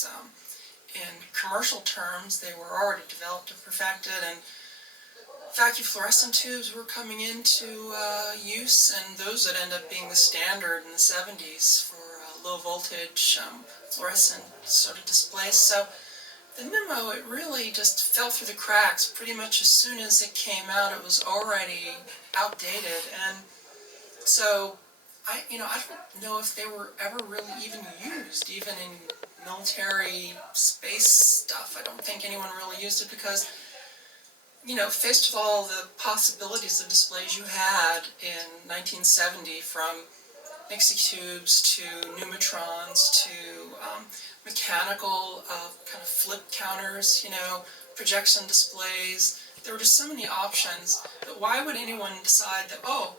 because in commercial terms they were already developed and perfected, and vacuum fluorescent tubes were coming into use, and those would end up being the standard in the 70s for low voltage fluorescent sort of displays. So the Nemo, it really just fell through the cracks. Pretty much as soon as it came out, it was already outdated, and so I don't know if they were ever really even used, even in military space stuff. I don't think anyone really used it because, faced with all the possibilities of displays you had in 1970, from Nixie tubes to pneumatrons to mechanical kind of flip counters, projection displays. There were just so many options that why would anyone decide that, oh,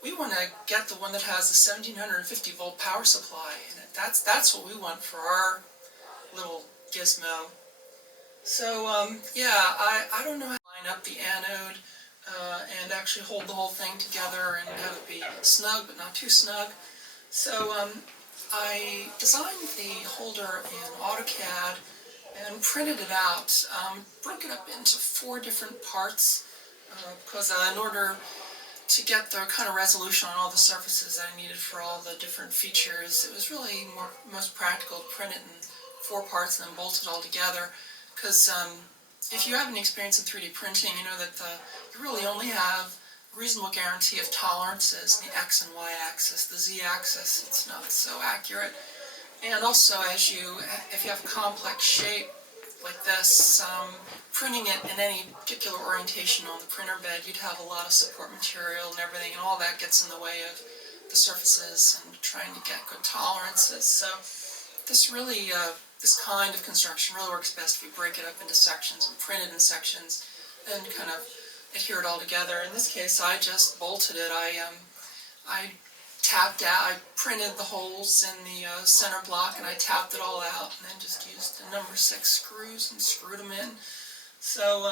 we want to get the one that has a 1750 volt power supply, and that's what we want for our little gizmo. So I don't know how to line up the anode and actually hold the whole thing together and have it be snug but not too snug. So I designed the holder in AutoCAD and printed it out, broke it up into 4 different parts because in order to get the kind of resolution on all the surfaces that I needed for all the different features, it was really most practical to print it in 4 parts and then bolt it all together. Because if you have any experience in 3D printing, you know that you really only have a reasonable guarantee of tolerances, the X and Y axis. The Z axis, it's not so accurate. And also, if you have a complex shape like this, printing it in any particular orientation on the printer bed, you'd have a lot of support material and everything, and all that gets in the way of the surfaces and trying to get good tolerances. So this really, this kind of construction really works best if you break it up into sections and print it in sections and kind of adhere it all together. In this case, I just bolted it. I tapped out, I printed the holes in the center block, and I tapped it all out, and then just used the number 6 screws and screwed them in. So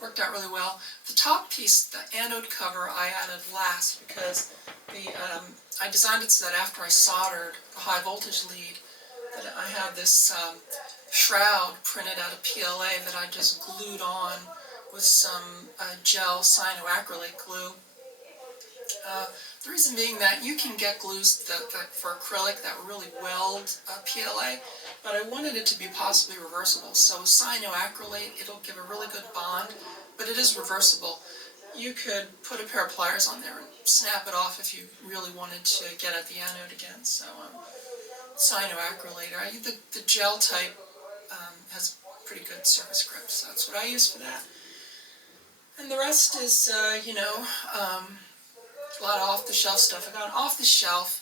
worked out really well. The top piece, the anode cover, I added last because I designed it so that after I soldered the high voltage lead, that I had this shroud printed out of PLA that I just glued on with some gel cyanoacrylate glue. The reason being that you can get glues that for acrylic that really weld PLA, but I wanted it to be possibly reversible. So with cyanoacrylate, it'll give a really good bond, but it is reversible. You could put a pair of pliers on there and snap it off if you really wanted to get at the anode again. So cyanoacrylate, the gel type has pretty good surface grip, so that's what I use for that. And the rest is, a lot of off-the-shelf stuff. I got an off-the-shelf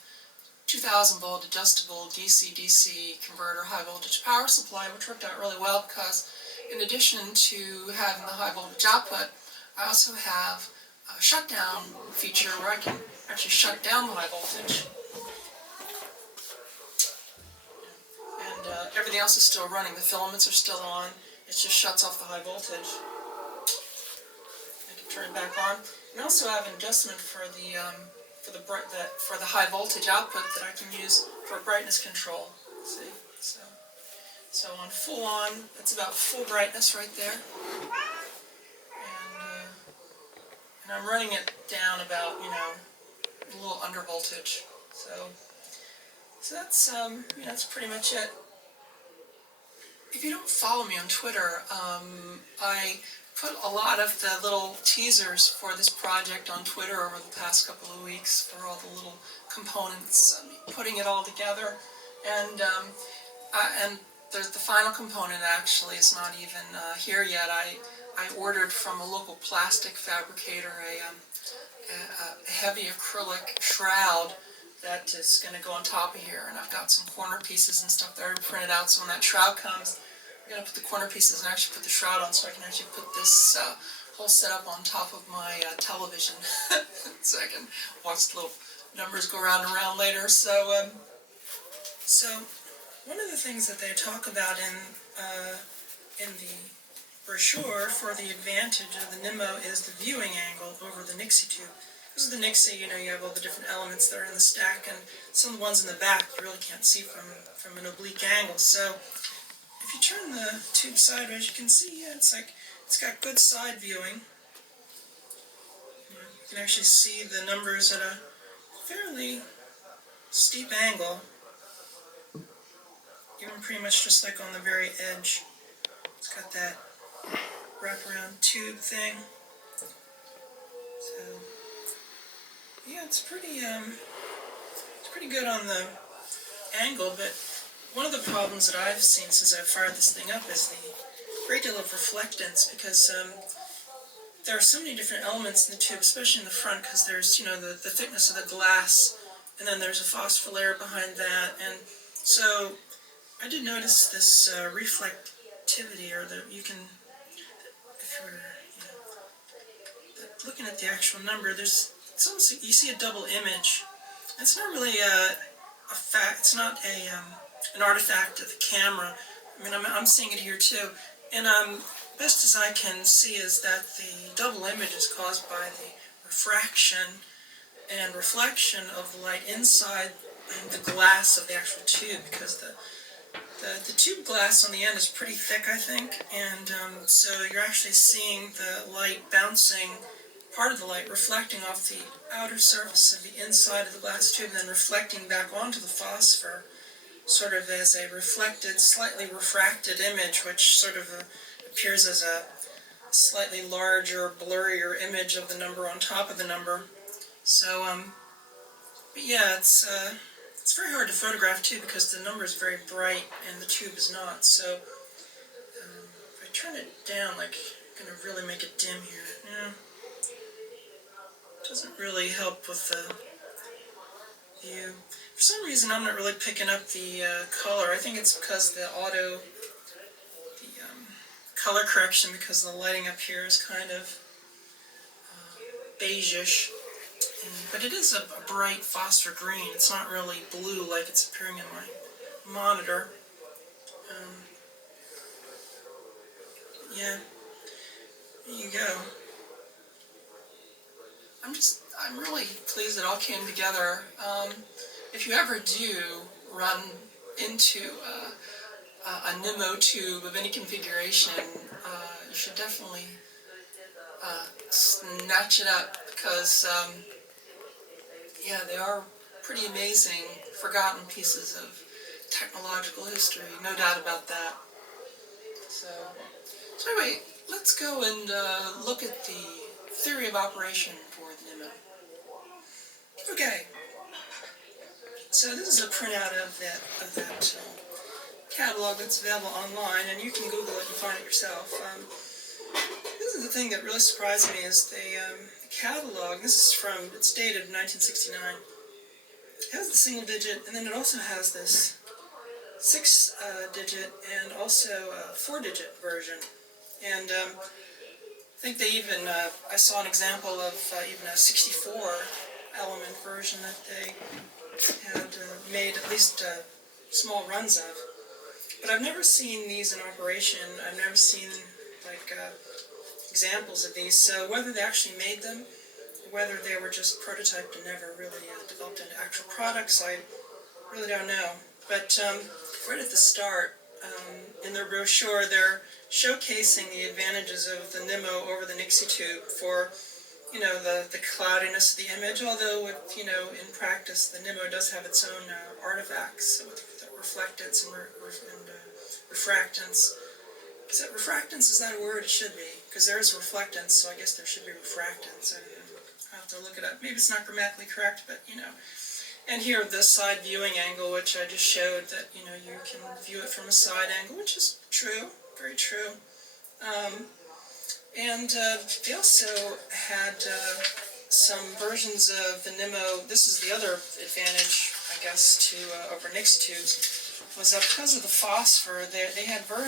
2000 volt adjustable DC-DC converter high voltage power supply, which worked out really well because in addition to having the high voltage output, I also have a shutdown feature where I can actually shut down the high voltage. And everything else is still running. The filaments are still on. It just shuts off the high voltage. I can turn it back on. And I also have an adjustment for the high voltage output that I can use for brightness control. See, so on full on, that's about full brightness right there, and I'm running it down about a little under voltage. So that's that's pretty much it. If you don't follow me on Twitter, I put a lot of the little teasers for this project on Twitter over the past couple of weeks for all the little components, putting it all together, and the final component actually is not even here yet. I ordered from a local plastic fabricator a heavy acrylic shroud that is going to go on top of here, and I've got some corner pieces and stuff that I already printed out, so when that shroud comes, I'm going to put the corner pieces and actually put the shroud on so I can actually put this whole setup on top of my television so I can watch the little numbers go round and round later. So one of the things that they talk about in the brochure for the advantage of the Nemo is the viewing angle over the Nixie tube. Because of the Nixie, you have all the different elements that are in the stack, and some of the ones in the back you really can't see from an oblique angle. So if you turn the tube sideways, you can see, yeah, it's got good side viewing. You can actually see the numbers at a fairly steep angle, even pretty much just like on the very edge. It's got that wraparound tube thing. So yeah, it's pretty good on the angle, but one of the problems that I've seen since I've fired this thing up is the great deal of reflectance, because there are so many different elements in the tube, especially in the front, because there's, you know, the thickness of the glass, and then there's a phosphor layer behind that, and so I did notice this reflectivity, or you can, if you're, you know, looking at the actual number, it's almost, you see a double image. It's not really a fact. It's not an artifact of the camera. I mean, I'm seeing it here too, and best as I can see is that the double image is caused by the refraction and reflection of the light inside the glass of the actual tube, because the tube glass on the end is pretty thick, I think, and so you're actually seeing the light bouncing, part of the light reflecting off the outer surface of the inside of the glass tube and then reflecting back onto the phosphor, sort of as a reflected, slightly refracted image, which sort of appears as a slightly larger, blurrier image of the number on top of the number. So, but yeah, it's very hard to photograph too, because the number is very bright and the tube is not. So, if I turn it down, like, I'm going to really make it dim here. Yeah. Doesn't really help with the view. For some reason, I'm not really picking up the color. I think it's because the color correction, because the lighting up here is kind of beigeish. But it is a bright phosphor green. It's not really blue like it's appearing in my monitor. Yeah, there you go. I'm really pleased it all came together. If you ever do run into a Nemo tube of any configuration, you should definitely snatch it up, because yeah, they are pretty amazing, forgotten pieces of technological history, no doubt about that. So anyway, let's go and look at the theory of operation for the Nemo. Okay, so this is a printout of that catalog that's available online, and you can Google it and find it yourself. This is the thing that really surprised me, is the catalog. This is it's dated 1969. It has the single digit, and then it also has this 6-digit and also a 4-digit version. And I think they even, I saw an example of even a 64-element version that they had made at least small runs of. But I've never seen these in operation. I've never seen, like, examples of these. So whether they actually made them, whether they were just prototyped and never really developed into actual products, I really don't know. But right at the start, in their brochure, they're showcasing the advantages of the Nemo over the Nixie tube for, you know, the cloudiness of the image, although, you know, in practice, the Nemo does have its own artifacts with reflectance and refractance. Is that refractance? Is that a word? It should be, because there is reflectance, so I guess there should be refractance. I'll have to look it up. Maybe it's not grammatically correct, but, you know. And here, the side viewing angle, which I just showed, that, you know, you can view it from a side angle, which is true, very true. And they also had some versions of the Nemo. This is the other advantage, I guess, to over Nixie tubes, was that because of the phosphor, they had versions